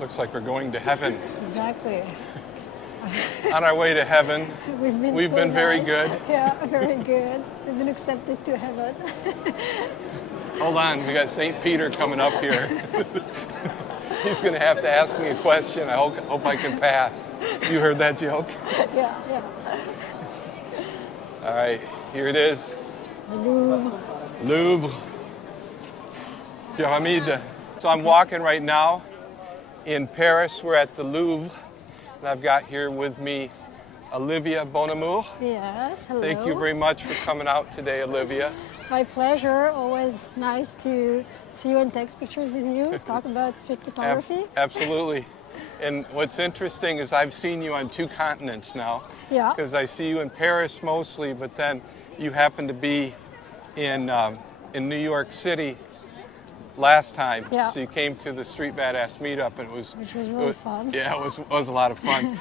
Looks like we're going to heaven. Exactly. On our way to heaven. We've been very nice. good. Yeah, very good. We've been accepted to heaven. Hold on, we got St. Peter coming up here. He's going to have to ask me a question. I hope I can pass. You heard that joke? Yeah. All right, here it is. The Louvre. Louvre. Pyramide. So I'm walking right now in Paris. We're at the Louvre. And I've got here with me Olivia Bonnamour. Yes, hello. Thank you very much for coming out today, Olivia. My pleasure. Always nice to see you and take pictures with you, talk about street photography. Absolutely. And what's interesting is I've seen you on 2 continents now. Yeah. Because I see you in Paris mostly, but then you happen to be in New York City last time. Yeah. So you came to the Street Badass meetup, and Which was really fun. Yeah, it was a lot of fun.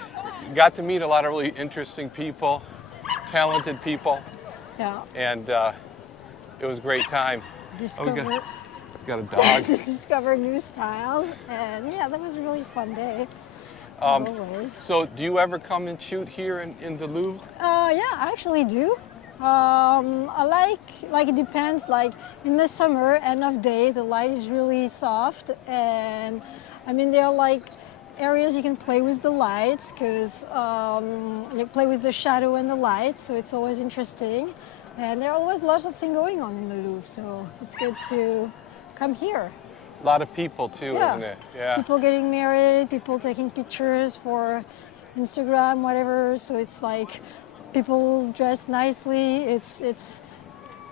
Got to meet a lot of really interesting people, talented people. Yeah. And it was a great time. Discover, we got a dog. discover new styles, and yeah, that was a really fun day. As always. So do you ever come and shoot here in the Louvre? Yeah, I actually do. I like it depends. Like in the summer, end of day, the light is really soft, and I mean there are like areas you can play with the lights because you play with the shadow and the light, so it's always interesting. And there are always lots of things going on in the Louvre, so it's good to come here. A lot of people too, isn't it? Yeah. People getting married, people taking pictures for Instagram, whatever. So it's like people dress nicely. It's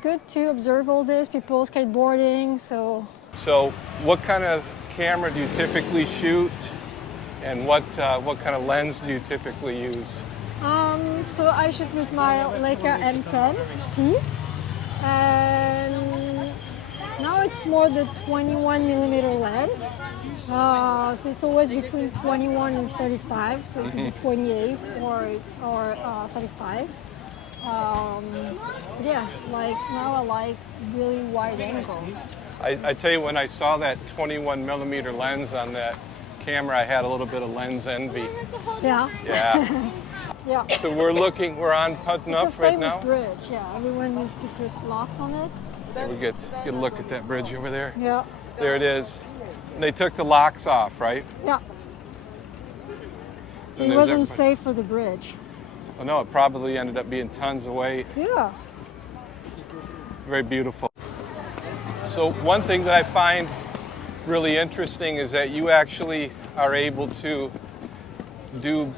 good to observe all this. People skateboarding. So what kind of camera do you typically shoot, and what kind of lens do you typically use? So I shoot with my Leica M10P, and now it's more the 21mm lens. So it's always between 21 and 35, so it could be 28 or 35. Yeah, like now I like really wide angle. I tell you, when I saw that 21mm lens on that camera, I had a little bit of lens envy. Yeah. Yeah. Yeah. So we're on Pont Neuf right now. It's a famous bridge. Yeah, everyone used to put locks on it. We get a look at that bridge over there. Yeah. There it is. And they took the locks off, right? Yeah. And It wasn't safe for the bridge. Oh no, it probably ended up being tons of weight. Yeah. Very beautiful. So one thing that I find really interesting is that you actually are able to do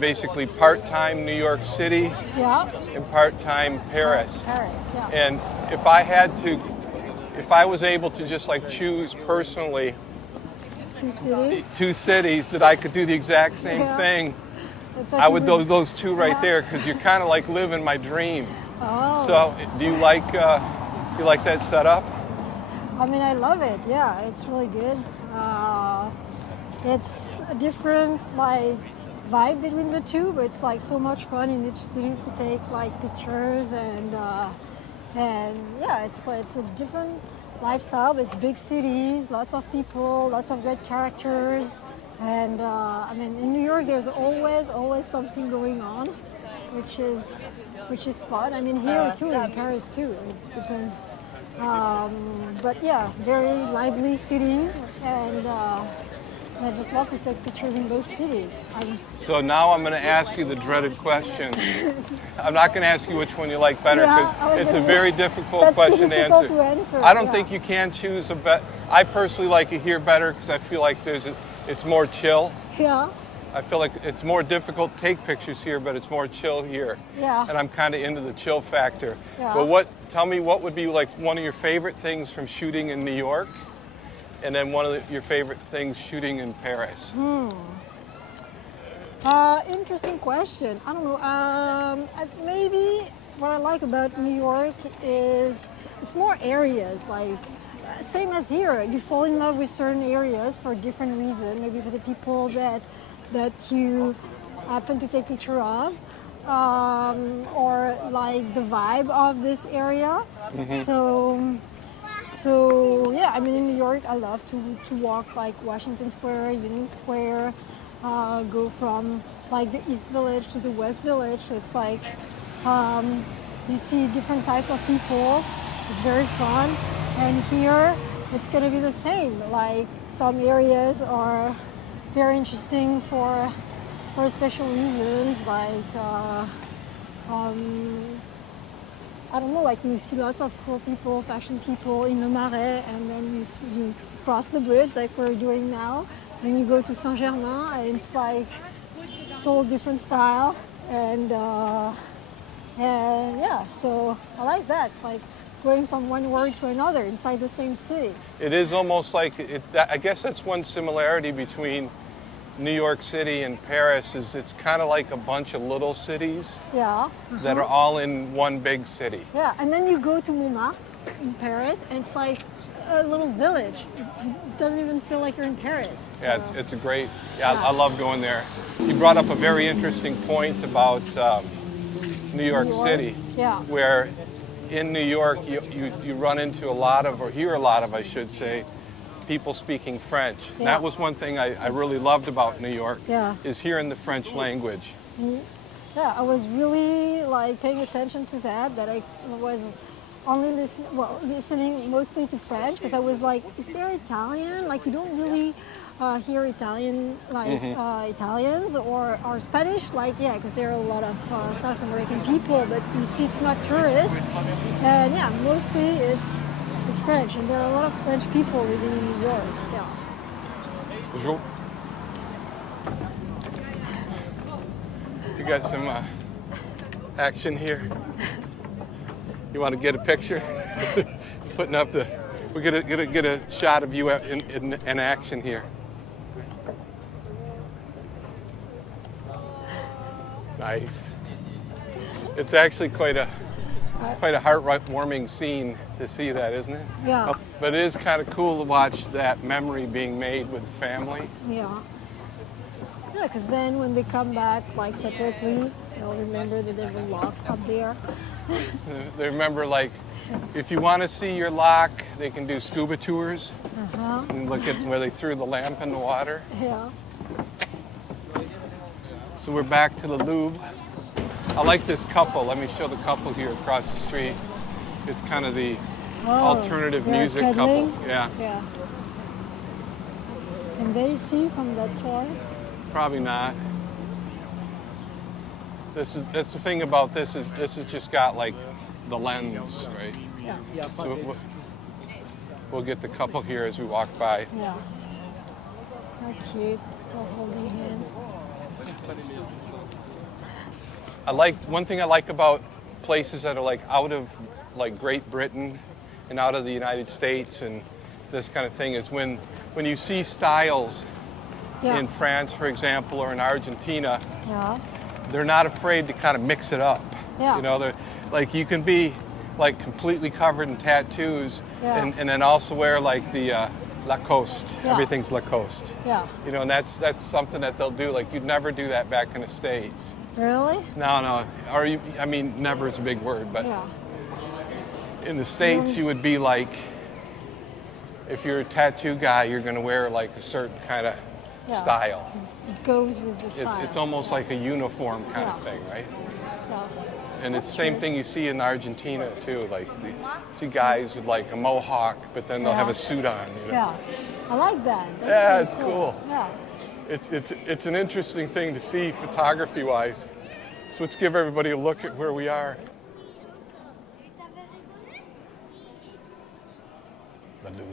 basically part-time New York City and part-time Paris. Paris, yeah. And if I was able to just like choose personally 2 cities that I could do the exact same thing, I would do those 2 right there, because you're kind of like living my dream. Oh. So do you like that setup? I mean, I love it. Yeah, it's really good. It's a different vibe between the 2, but it's like so much fun in each city to take like pictures and yeah, it's a different lifestyle. It's big cities, lots of people, lots of great characters, and I mean in New York there's always something going on, which is fun. I mean here too, in Paris too. It depends. But yeah, very lively cities, and I just love to take pictures in both cities. So now I'm going to ask you the dreaded question. I'm not going to ask you which one you like better, because it's a very difficult question to answer. I don't think you can choose a bet. I personally like it here better because I feel like it's more chill. Yeah. I feel like it's more difficult to take pictures here, but it's more chill here. Yeah. And I'm kind of into the chill factor. Yeah. But tell me what would be like one of your favorite things from shooting in New York, and then one of your favorite things shooting in Paris? Interesting question. I don't know. Maybe what I like about New York is it's more areas. Like same as here, you fall in love with certain areas for different reasons. Maybe for the people that you happen to take picture of, or like the vibe of this area. So yeah, yeah, I mean in New York, I love to walk like Washington Square, Union Square, go from like the East Village to the West Village. So it's like you see different types of people. It's very fun. And here, it's going to be the same. Like some areas are very interesting for special reasons, like I don't know, like you see lots of cool people, fashion people in the Marais, and then you cross the bridge like we're doing now, and you go to Saint-Germain, and it's like total different style, and yeah, so I like that. It's like going from one word to another inside the same city. It is almost like, I guess that's one similarity between New York City and Paris is it's kind of like a bunch of little cities Yeah. that are all in one big city. Yeah, and then you go to Montmartre in Paris, and it's like a little village. It doesn't even feel like you're in Paris. Yeah, So, it's a great, I love going there. You brought up a very interesting point about New York City, Yeah. where in New York you run into a lot of, or hear a lot of, I should say, people speaking French. And Yeah. that was one thing I really loved about New York, Yeah. is hearing the French language. Yeah, I was really like paying attention to that I was only listening mostly to French, because I was like, is there Italian? Like you don't really hear Italian, like Italians or Spanish, like, yeah, because there are a lot of South American people, but you see it's not tourists, and yeah, mostly it's French, and there are a lot of French people living in New York. Yeah. Bonjour. You got some action here. You want to get a picture? Putting up the, we're gonna get a shot of you in action here. Nice. It's actually quite a heartwarming scene to see that, isn't it? Yeah. But it is kind of cool to watch that memory being made with family. Yeah. Yeah, because then when they come back, like separately, they'll remember that there's a lock up there. They remember, like, if you want to see your lock, they can do scuba tours and look at where they threw the lamp in the water. Yeah. So we're back to the Louvre. I like this couple. Let me show the couple here across the street. It's kind of the alternative they're music cuddling? couple. Yeah. Yeah. Can they see from that far? Probably not. That's the thing about this is just got like the lens, right? Yeah. So we'll get the couple here as we walk by. Yeah. How cute. Still holding hands. One thing I like about places that are like out of like Great Britain and out of the United States and this kind of thing is when you see styles Yeah. in France, for example, or in Argentina, Yeah. they're not afraid to kind of mix it up. Yeah. You know, they're like, you can be like completely covered in tattoos Yeah. and then also wear like the Lacoste. Yeah. Everything's Lacoste. Yeah. You know, and that's something that they'll do. Like you'd never do that back in the States. Really? No. Or I mean, never is a big word, but Yeah. in the States you would be like, if you're a tattoo guy, you're going to wear like a certain kind of Yeah. style. It goes with the style. It's almost like a uniform kind of Yeah. thing, right? Yeah. And it's the same thing you see in Argentina too. Like you see guys with like a mohawk, but then they'll have a suit on. You know? Yeah. I like that. That's Yeah, really it's cool. Yeah. It's an interesting thing to see photography-wise. So let's give everybody a look at where we are. The Louvre.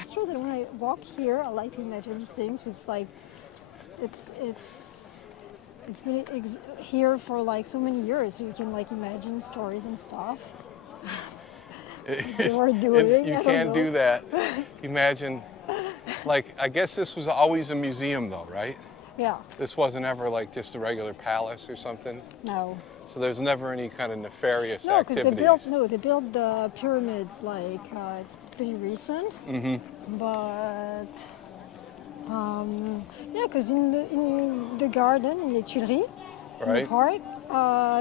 It's true that when I walk here, I like to imagine things. It's like, it's been here for like so many years. So you can like imagine stories and stuff. They were doing. You I don't can't know. do that. Imagine, like, I guess this was always a museum though, right? Yeah. This wasn't ever like just a regular palace or something. No. So there's never any kind of nefarious No, because activities. they built the pyramids like it's pretty recent. Mm-hmm. But yeah, because in the garden in the Tuileries, in the Right. park,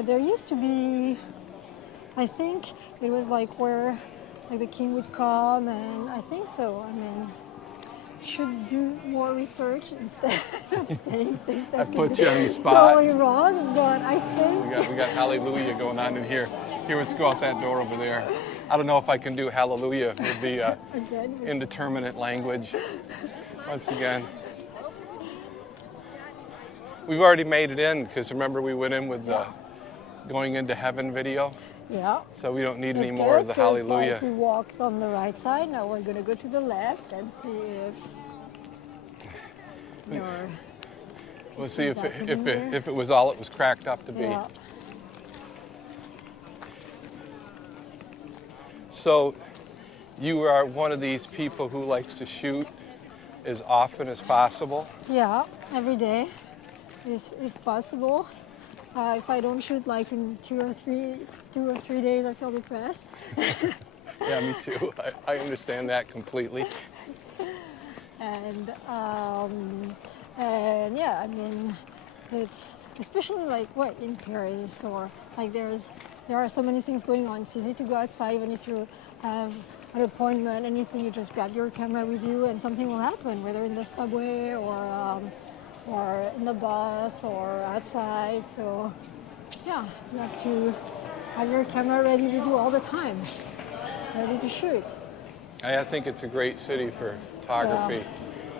there used to be, I think it was like where like the king would come, and I think so. I mean, should do more research instead of saying things I that put could you on the be spot. totally wrong. But I think We got hallelujah going on in here. Here, let's go out that door over there. I don't know if I can do hallelujah with the again, indeterminate language. Once again. We've already made it in because remember we went in with the going into heaven video. yeah. So we don't need any It's more good of the 'cause, hallelujah. like, we walked on the right side. Now we're gonna go to the left and see if your We'll see if happening there. if it was all it was cracked up to be. yeah. So you are one of these people who likes to shoot as often as possible. Yeah, every day is if possible. If I don't shoot like in 2 or 3 days, I feel depressed. Yeah, me too. I understand that completely. And yeah, I mean, it's especially like what in Paris or like there are so many things going on. It's easy to go outside even if you have an appointment, anything. You just grab your camera with you and something will happen, whether in the subway or in the bus or outside. So yeah, you have to have your camera ready with you all the time, ready to shoot. I think it's a great city for photography.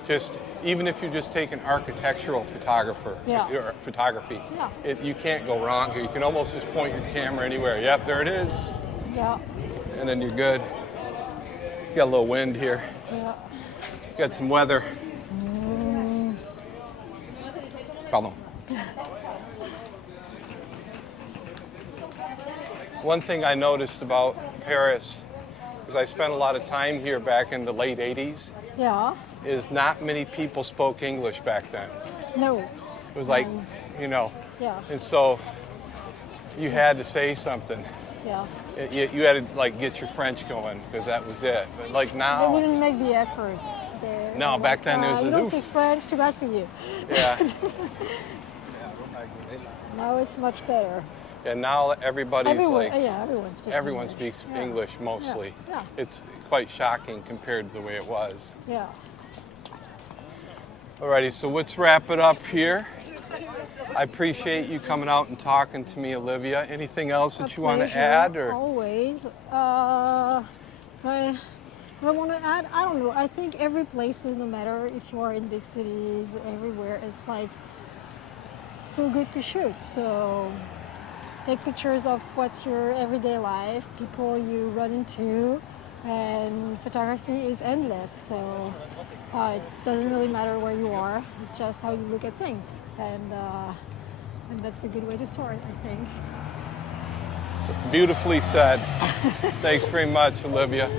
Just even if you're just taking architectural photography, Yeah. you can't go wrong. You can almost just point your camera anywhere. Yep, there it is, Yeah, and then you're good. You got a little wind here. yeah. Got some weather. Pardon. One thing I noticed about Paris is I spent a lot of time here back in the late 80s, Yeah. is not many people spoke English back then. No. It was like, Yeah. and so you had to say something. Yeah. You had to like get your French going because that was it. But like They now, didn't make the effort. No, back then it was you a don't oof. speak French, too bad for you. yeah, Now it's much better. and now everybody's like, Everyone speaks English. speaks Yeah. English mostly. Yeah. It's quite shocking compared to the way it was. Yeah. Alrighty, so let's wrap it up here. I appreciate you coming out and talking to me, Olivia. Anything else that you want to Pleasure, add? Or always. What I want to add, I don't know. I think every place is, no matter if you are in big cities, everywhere, it's like so good to shoot. So take pictures of what's your everyday life, people you run into, and photography is endless. So it doesn't really matter where you are. It's just how you look at things, and that's a good way to start, I think. beautifully said. Thanks very much, Olivia.